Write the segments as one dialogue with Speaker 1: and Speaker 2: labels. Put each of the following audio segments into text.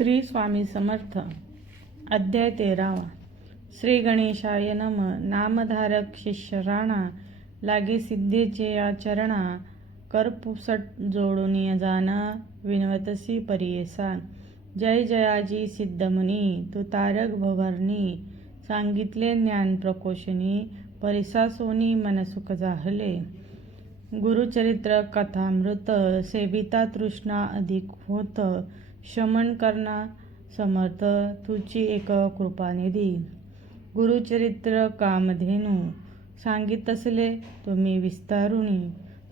Speaker 1: श्री स्वामी समर्थ. अध्याय तेरावा. श्री गणेशाय नम. नामधारक शिष्य राणा लागे सिद्धेचे या चरणा करपुसट जोडून जाना विनवतसी परियेसा जय जयाजी सिद्धमुनी तू तारक भवर्णी सांगितले ज्ञान प्रकोशनी परिसा सोनी मनसुख जाहले. गुरुचरित्र कथामृत सेविता तृष्णा अधिक होत शमन करना समर्थ तुझी एक कृपानिधी गुरुचरित्र कामधेनू. सांगित असले तुम्ही विस्तारुणी.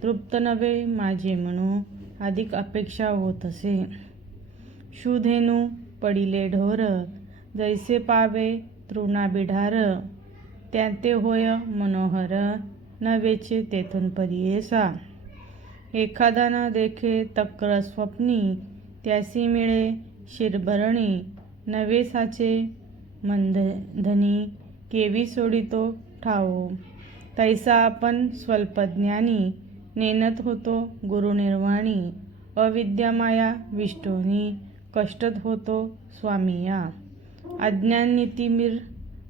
Speaker 1: तृप्त नव्हे माझे म्हणू अधिक अपेक्षा होत असे. शुधेनू पडिले ढोर जैसे पावे तृणा बिढार. त्याते होय मनोहर नवेचे तेथून परियेसा एखादा न देखे तक्र स्वप्नी त्यासी मिळे शिरभरणी नवे साचे मंदधनी केवी सोडितो ठावो. तैसा आपण स्वल्पज्ञानी नेनत होतो गुरुनिर्वाणी अविद्यामाया विष्णूनी कष्टत होतो स्वामिया. अज्ञान नीतिमीर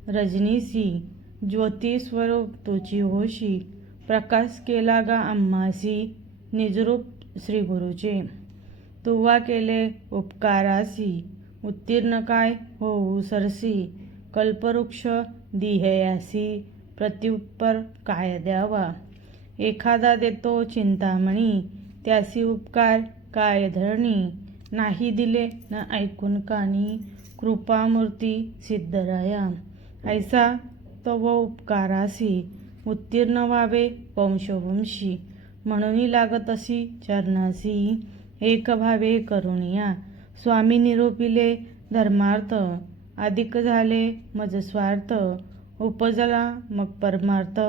Speaker 1: रजनीसी ज्योती स्वरूप तुची होशी प्रकाश केला गा आम्हासी निजरूप श्रीगुरुचे तुवा केले उपकारासी उत्तीर्ण काय होऊ सरसी कल्पवृक्ष दिहेयासी प्रत्युत्पर काय द्यावा? एखादा देतो चिंतामणी त्यासी उपकार काय धरणी? नाही दिले न ऐकून कानी कृपामूर्ती सिद्धराया ऐसा तव उपकारासी उत्तीर्ण व्हावे वंशवंशी म्हणून लागत अशी चरणासी. एक भावे करुणिया. स्वामी निरोपिले धर्मार्थ अधिक झाले मज स्वार्थ उपजला मग परमार्थ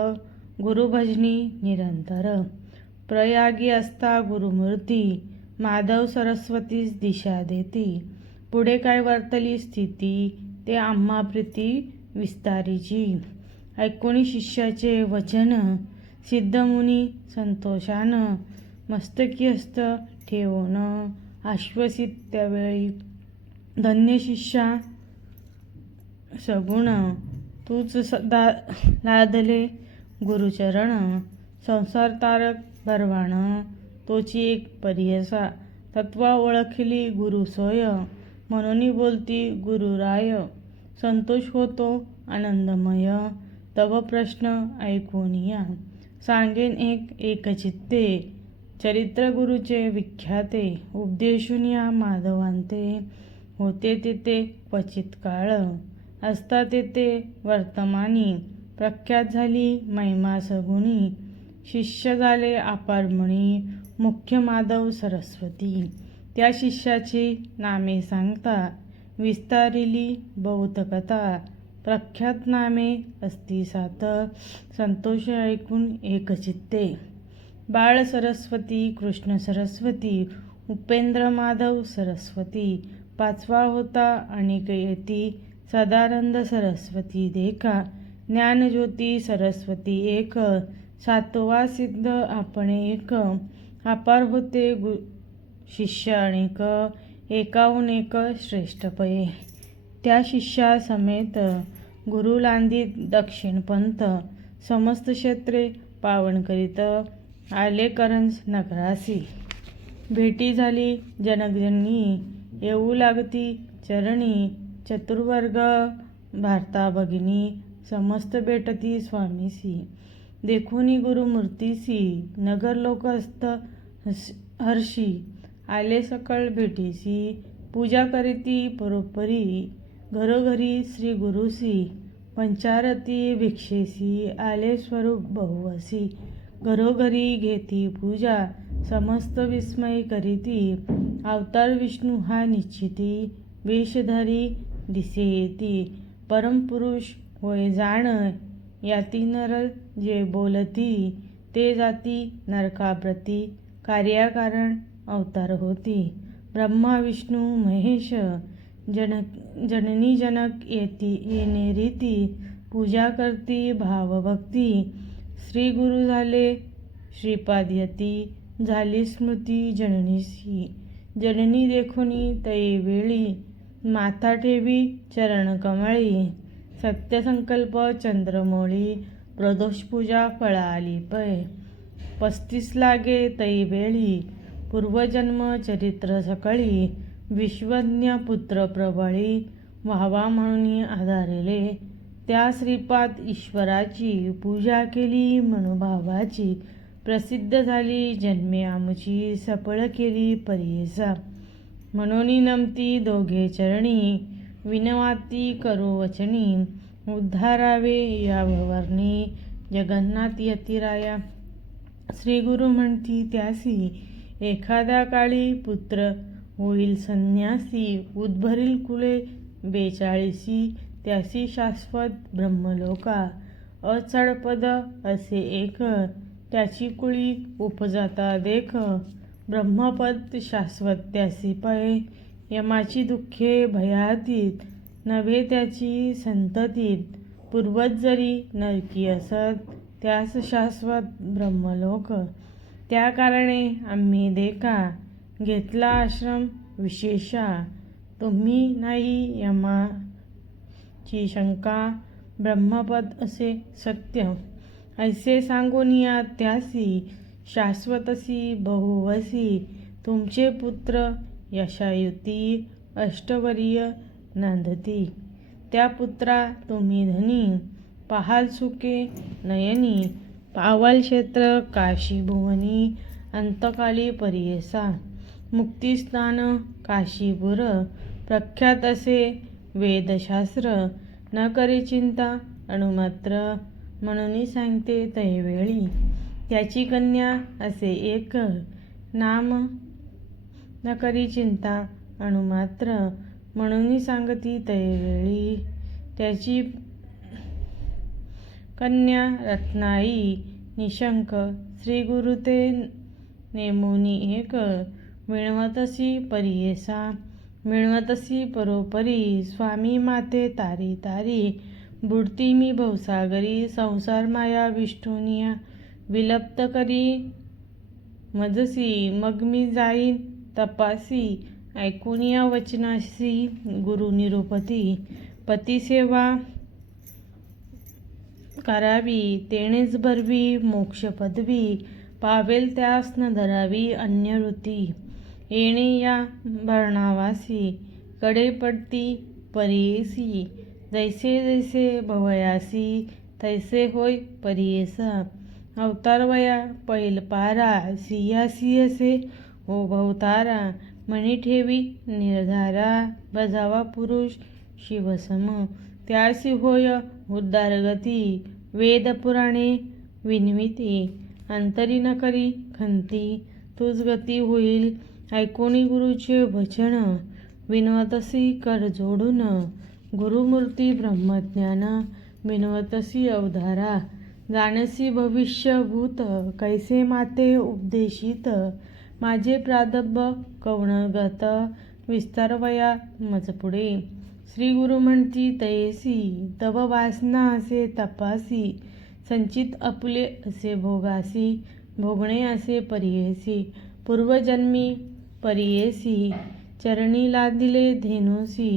Speaker 1: गुरुभजनी निरंतर. प्रयागी असता गुरुमूर्ती माधव सरस्वतीस दिशा देती. पुढे काय वर्तली स्थिती ते आम्हा प्रीती विस्तारीची. ऐकोणी शिष्याचे वचन सिद्धमुनी संतोषान. मस्तकी हस्त ठेवणं आश्वसित त्यावेळी धन्य शिष्या सगुण तूच सदा लादले गुरुचरण संसार तारक भरवाण तोची एक परियसा तत्वा ओळखली गुरु सोय म्हणून बोलती गुरुराय संतोष होतो आनंदमय तव प्रश्न ऐकून या सांगेन एक एकचित्ते चरित्रगुरूचे विख्याते उपदेशुनिया माधवांते होते तेथे क्वचित काळ. असता तेथे वर्तमानी प्रख्यात झाली महिमा सगुणी. शिष्य झाले अपारमणी मुख्य माधव सरस्वती. त्या शिष्याची नामे सांगता विस्तारिली बहुत कथा प्रख्यात नामे असती सात संतोष ऐकून एकचित्ते बाळ सरस्वती कृष्ण सरस्वती उपेंद्र माधव सरस्वती पाचवा होता आणि येती सदानंद सरस्वती देखा ज्ञानज्योती सरस्वती एक सातवा सिद्ध आपण एक अपार होते गु शिष्य अनेक एकाहून एक श्रेष्ठ पये त्या शिष्या समेत गुरु दक्षिणपंथ समस्त क्षेत्रे पावन करीत आले करंज नगरासी. भेटी झाली जनकजनी येऊ लागती चरणी. चतुर्वर्ग भारता भगिनी. समस्त भेटती स्वामीसी. देखुनी गुरुमूर्तीसी नगर लोक हस- हर्षी. आले सकळ भेटीसी. पूजा करीती परोपरी. घरोघरी श्री गुरुसी. पंचारती भिक्षेसी. आले स्वरूप बहुवसी. घरोघरी घेती पूजा समस्त विस्मय करीती. अवतार विष्णू हा निश्चिती वेशधारी दिसे येती परमपुरुष होय जाण याती नर जे बोलती ते जाती नरकाप्रती. कार्याकारण अवतार होती. ब्रह्मा विष्णू महेश जन जननी जनक येती येणे रीती. पूजा करती भावभक्ती. श्रीगुरु झाले श्रीपाद यती झाली स्मृती जननीसी जननी देखुनी तये वेळी माथा ठेवी चरण कमळी. सत्यसंकल्प चंद्रमोळी प्रदोष पूजा फळाली पै पस्तीस लागे तै वेळी पूर्वजन्म चरित्र सकळी विश्वज्ञ पुत्र प्रबळी व्हावा म्हणून आधारिले. त्या श्रीपाद ईश्वराची पूजा केली मनोभावाची प्रसिद्ध झाली जन्मे आमची सफळ केली परियेसा म्हणून नमती दोघे चरणी विनवाती करो वचनी. उद्धारावे या भवारणी जगन्नाथ यतिराया. श्री गुरु म्हणती त्यासी एखाद्या काळी पुत्र होईल संन्यासी उद्भरील कुळे बेचाळीसी. त्यासी शाश्वत ब्रह्मलोका अचळपद असे एक त्याची कुळी उपजाता देख ब्रह्मपद शाश्वत त्यासी पय यमाची दुःखे भयातीत नव्हे त्याची संततीत पूर्वज जरी नरकी असत त्यास शाश्वत ब्रह्मलोक. त्या कारणे आम्ही देखा घेतला आश्रम विशेषा तुम्ही नाही यमा ची शंका ब्रह्मपद असे सत्य. ऐसे सांगून या त्यासी शाश्वतसी बहुवसी तुमचे पुत्र यशायुती अष्टवर्य नांदती. त्या पुत्रा तुम्ही धनी पहाल सुके नयनी पावल क्षेत्र काशी भुवनी अंतकाली परियसा मुक्तिस्थान काशीपुर प्रख्यात असे वेदशास्त्र. न करी चिंता अणुमात्र म्हणून सांगते तैवेळी. त्याची कन्या असे एक. नाम न करी चिंता अणुमात्र म्हणून सांगती तैवेळी. त्याची कन्या रत्नाई निशंक श्री गुरु ते नेमुनी एक. मिळवतसी परियेसा. मिळवतसी परोपरी. स्वामी माते तारी तारी. बुडती मी भवसागरी. संसार माया विष्णुनिया विलप्त करी मजसी. मग मी जाईन तपासी. ऐकून या वचनाशी गुरु निरुपती. पतिसेवा करावी. तेणेच भरवी मोक्ष पदवी. पावेल त्यास न धरावी अन्य वृत्ती येणे या भरणावासी कडे पडती परियेसी जैसे जैसे भवयासी तैसे होय परियेसा. अवतारवया पैल पारा सिया सियसे हो भवतारा मणी ठेवी निर्धारा बजावा पुरुष शिवसम त्यासी होय उद्धारगती वेद पुराणे विनविती. अंतरी न करी खंती तुझ गती होईल ऐकोनी गुरुचे भजन विनवतसी कर जोडून गुरुमूर्ती ब्रह्मज्ञान विनवतसी अवधारा जाणसी भविष्यभूत कैसे माते उपदेशित माझे प्रारब्ध कवणगत विस्तारवया मज पुढे श्री गुरु म्हणती तयेसी तव वासना असे तपासी संचित अपुले असे भोगासी भोगणे असे परियेसी पूर्वजन्मी परियेसी चरणी लादिले धेनुसी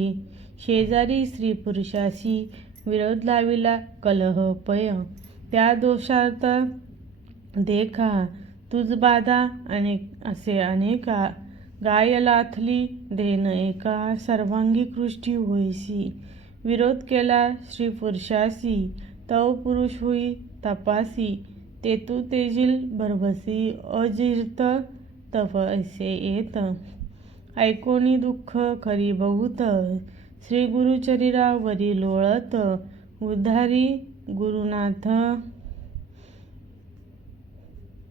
Speaker 1: शेजारी स्त्री पुरुषासी विरोध लाविला कलह पय. त्या दोषार्थ देखा तुझ बाधा अनेक असे अनेका गाय लाथली धेन एका सर्वांगी कृष्टी होईसी विरोध केला श्री पुरुषासी तव पुरुष होई तपासी तेतू तेजील भरवसी अजिर्त तव ऐसे येत. ऐकोनी दुःख खरी बहुत. श्री गुरुचरिरावरी लोळत. उद्धारी गुरुनाथ.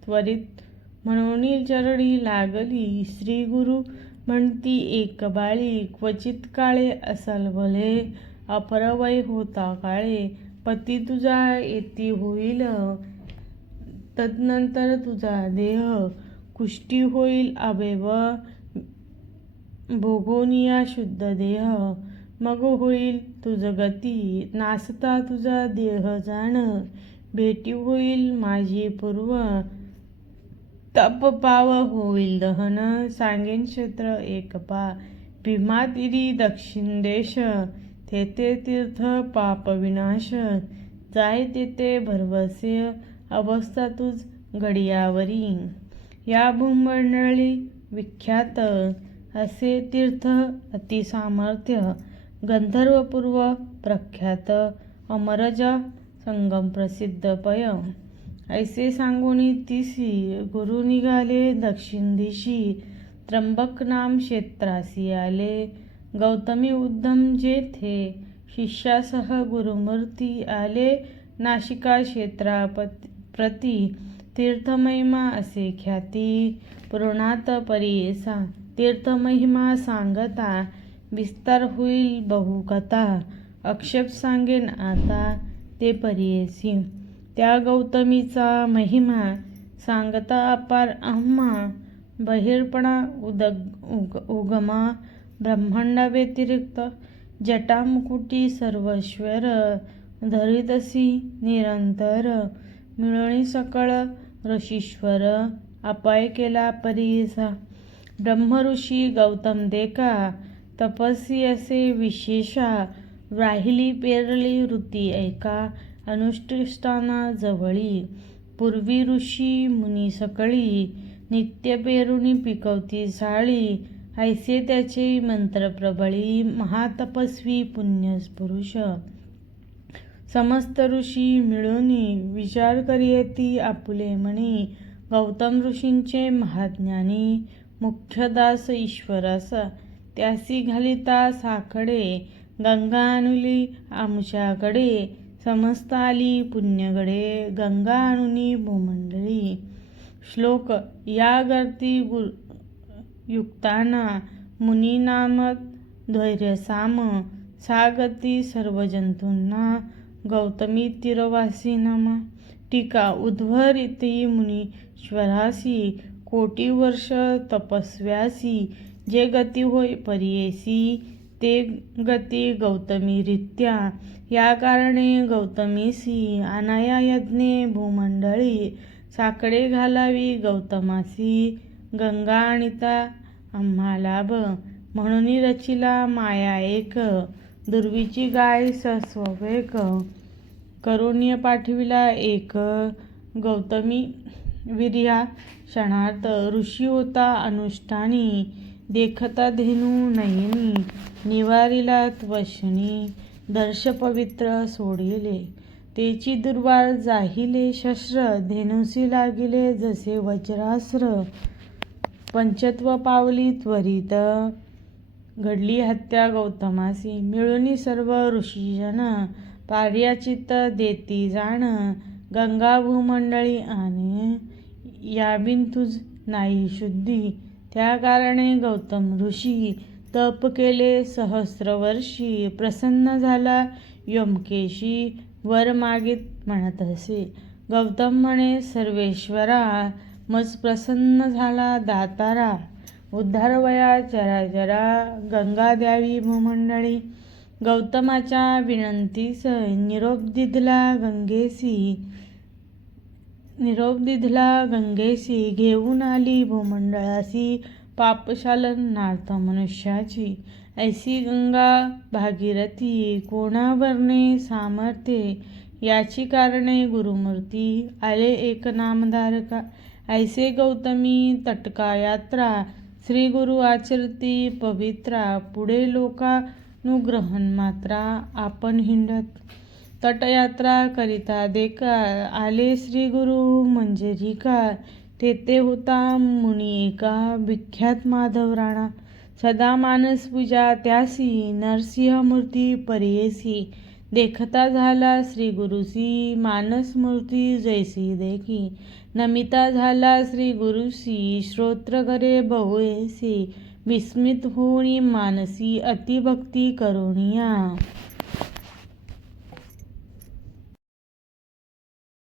Speaker 1: त्वरित म्हणून चरणी लागली. श्री गुरु म्हणती एक बाळी क्वचित काळे असल भले. अपरवय होता काळे. पती तुझा येती होईल. तदनंतर तुझा देह कुष्टी होईल अवयव. भोगोनिया शुद्ध देह. मग होईल तुझ गती. नासता तुझा देह जाण. भेटी होईल माझी पूर्व. तप पाव होईल दहन. सांगेन क्षेत्र एक पा. भीमातिरी दक्षिण देश. तेथे तीर्थ पापविनाश जाय तेथे भरवसे. अवस्था तुझ घडियावरी. या भूमंडळी विख्यात असे तीर्थ अतिसामर्थ्य गंधर्वपूर्व प्रख्यात अमरज संगम प्रसिद्ध पय ऐसे सांगुनी तिसी गुरु निघाले दक्षिण दिशी त्र्यंबक नाम क्षेत्रासी आले. गौतमी उद्धम जेथे शिष्यासह गुरुमूर्ती आले नाशिका क्षेत्रापती प्रती तीर्थमहिमा असे ख्याती पुराणात परियेसा तीर्थमहिमा सांगता विस्तार होईल बहुकथा. अक्षेप सांगेन आता ते परियेसी त्या गौतमीचा महिमा सांगता अपार आम्हा बहिरपणा उदग उग उगमा ब्रह्मांडाव्यतिरिक्त जटामुकुटी सर्वश्वर धरितसी निरंतर मिळवणी सकळ ऋषीश्वर अपाय केला परीसा ब्रह्मऋषी गौतम देका तपस्वी असे विशेषा. राहिली पेरली वृत्ती ऐका अनुष्ठिष्ठाना जवळी. पूर्वी ऋषी मुनी सकळी नित्य पेरुणी पिकवती साळी ऐसे त्याचे मंत्र प्रबळी महातपस्वी पुण्य पुरुष समस्त ऋषी मिळून विचार करियती आपुले म्हणी. गौतम ऋषींचे महाज्ञानी मुख्यदास ईश्वरास. त्यासी घालिता साकडे गंगा आणुली आमच्याकडे समस्त आली पुण्यगडे गंगा आणुनी भूमंडळी. श्लोक या गर्ती गु युक्ताना मुनीनामत धैर्यसाम सागती सर्व जंतूंना गौतमी तीरवासी नम टीका उद्भर मुनीश्वरासी कोटी वर्ष तपस्व्यासी जे गती होय परियेसी ते गती गौतमीरित्या या कारणे गौतमीसी अनाया यज्ञे भूमंडळी साकडे घालावी गौतमासी गंगा आणिता आम्हा लाभ म्हणून रचिला माया एक. दुर्वीची गाय सस्ववेक करुण्य पाठविला एक. गौतमी वीर्या क्षणार्थ ऋषी होता अनुष्ठानी. देखता धेनू नयनी निवारिला त्वशनी. दर्श पवित्र सोडिले. तेची दुर्वार जाहिले शस्त्र धेनुसी लागिले जसे वज्रास्त्र. पंचत्व पावली त्वरित. घडली हत्या गौतमासी. मिळूनी सर्व ऋषीजन पार्याचित देती जाण गंगा भूमंडळी आणि याबिन तुझ नाही शुद्धी. त्या कारणे गौतम ऋषी तप केले सहस्रवर्षी प्रसन्न झाला यमकेशी वर मागित म्हणत असे. गौतम म्हणे सर्वेश्वरा मज प्रसन्न झाला दातारा. उद्धारवया चराचरा गंगा द्यावी भूमंडळी गौतमाच्या विनंतीस निरोप दिधला गंगेसी. निरोप दिधला गंगेसी घेऊन आली भूमंडळासी पापशालन नार्थ मनुष्याची. ऐसी गंगा भागीरथी कोणावरणे सामर्थ्ये याची कारणे गुरुमूर्ती आले एक नामधारका. ऐसे गौतमी तटका यात्रा श्री गुरु आचरती पवित्रा पुढे लोकानुग्रहण मात्रा आपण हिंडत. तटयात्रा करिता देकार आले श्री गुरु म्हणजे मंजरीकार तेथे होता मुनी एका विख्यात माधव राणा. सदा मानस पूजा त्यासी नरसिंह मूर्ती परियेसी देखता झाला श्री गुरुसी मानस मूर्ती जैसी देखी. नमिता झाला श्री गुरुसी श्रोत्र घरे बहुएसी विस्मित होणी मानसी अतिभक्ती करुणिया.